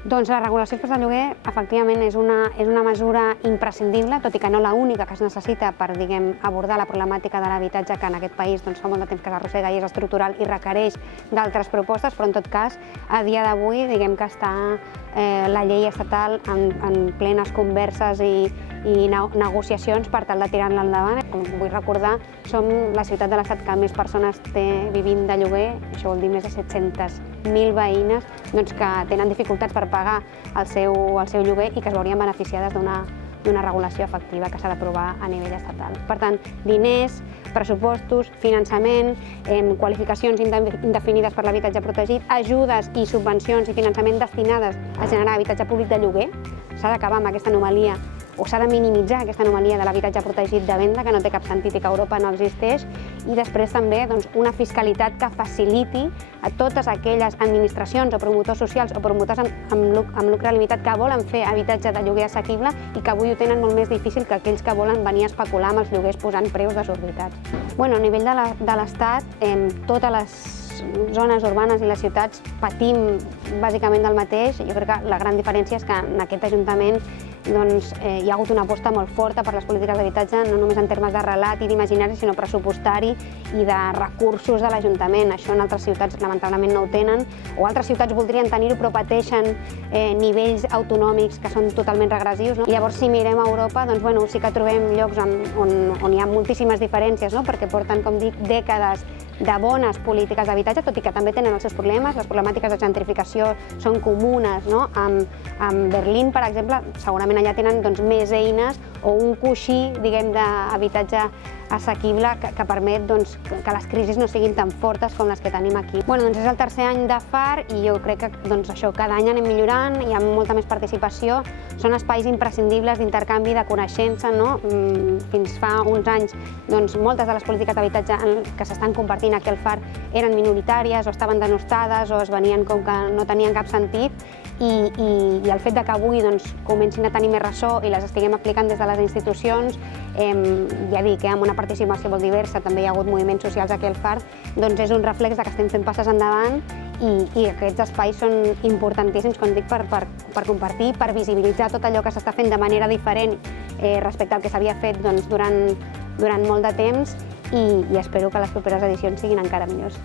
Doncs la regulació dels preus de lloguer, efectivament, és una mesura imprescindible, tot i que no l'única que es necessita per, abordar la problemàtica de l'habitatge que en aquest país fa molt de temps que s'arrossega i és estructural i requereix d'altres propostes, però en tot cas, a dia d'avui, que està la llei estatal en plenes converses i negociacions per tal de tirar-la endavant. Com vull recordar, som la ciutat de l'Estat que més persones té vivint de lloguer, això vol dir més de 700.000 veïnes que tenen dificultats per pagar el seu lloguer i que es veurien beneficiades d'una regulació efectiva que s'ha d'aprovar a nivell estatal. Per tant, diners, pressupostos, finançament, qualificacions indefinides per l'habitatge protegit, ajudes i subvencions i finançament destinades a generar habitatge públic de lloguer. S'ha d'acabar amb aquesta anomalia o s'ha de minimitzar aquesta anomalia de l'habitatge protegit de venda, que no té cap sentit i que a Europa no existeix, i després també una fiscalitat que faciliti a totes aquelles administracions o promotors socials o promotors amb lucre limitat que volen fer habitatge de lloguer assequible i que avui ho tenen molt més difícil que aquells que volen venir a especular amb els lloguers posant preus desorbitats. A nivell de l'Estat, totes les zones urbanes i les ciutats patim bàsicament del mateix. Jo crec que la gran diferència és que en aquest Ajuntament hi ha hagut una aposta molt forta per les polítiques d'habitatge, no només en termes de relat i d'imaginari, sinó pressupostari i de recursos de l'Ajuntament. Això en altres ciutats lamentablement no ho tenen, o altres ciutats voldrien tenir-ho però pateixen nivells autonòmics que són totalment regressius. Llavors, si mirem a Europa, sí que trobem llocs on hi ha moltíssimes diferències, perquè porten, com dic, dècades de bones polítiques d'habitatge, tot i que també tenen els seus problemes. Les problemàtiques de gentrificació són comunes. En Berlín, per exemple, segurament allà tenen més eines o un coixí d'habitatge assequible que permet que les crisis no siguin tan fortes com les que tenim aquí. És el tercer any de FAR i jo crec que cada any anem millorant, hi ha molta més participació, són espais imprescindibles d'intercanvi de coneixença. Fins fa uns anys, moltes de les polítiques d'habitatge que s'estan compartint aquí al FAR eren minoritàries o estaven denostades o es venien com que no tenien cap sentit, i el fet que avui comencin a tenir més ressò i les estiguem aplicant des de les institucions, ja dic, amb una participació molt diversa, també hi ha hagut moviments socials aquí al FAR, és un reflex que estem fent passes endavant i aquests espais són importantíssims, com dic, per compartir, per visibilitzar tot allò que s'està fent de manera diferent respecte al que s'havia fet durant molt de temps, i espero que les properes edicions siguin encara millors.